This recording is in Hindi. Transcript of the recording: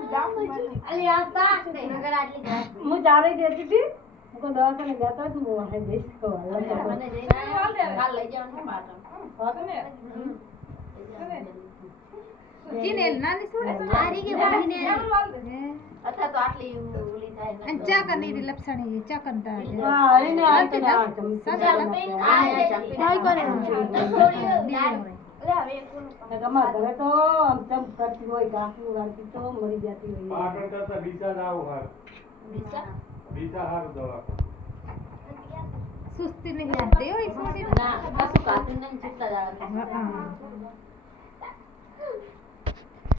मुझे आ रही देती थी उनको तो दवा करने जाता दे दे दे आले आले तो वो है देश को वाला हां ले जाओ ना मैडम हां ने जी ने ना ने सुने सुने आ रही के बनी ने अच्छा तो आटली उली था अच्छा करनी थी लपसण ये चा करता है हां अरे ने आ तो ना सब आ पे आए कोई करे थोड़ी यार अरे अब एक मिनट मैं कमा कर तो हम કરતી હોય ઢાંકણું વાળતી તો મરી જતી હોય जाओ કરતા બીજા દાવ હાર બીજા બીજા હાર દવા સુસ્તી નહીં આવતી હોય સુસ્તી ના આ સુકાતું નહીં જીતતા જાવ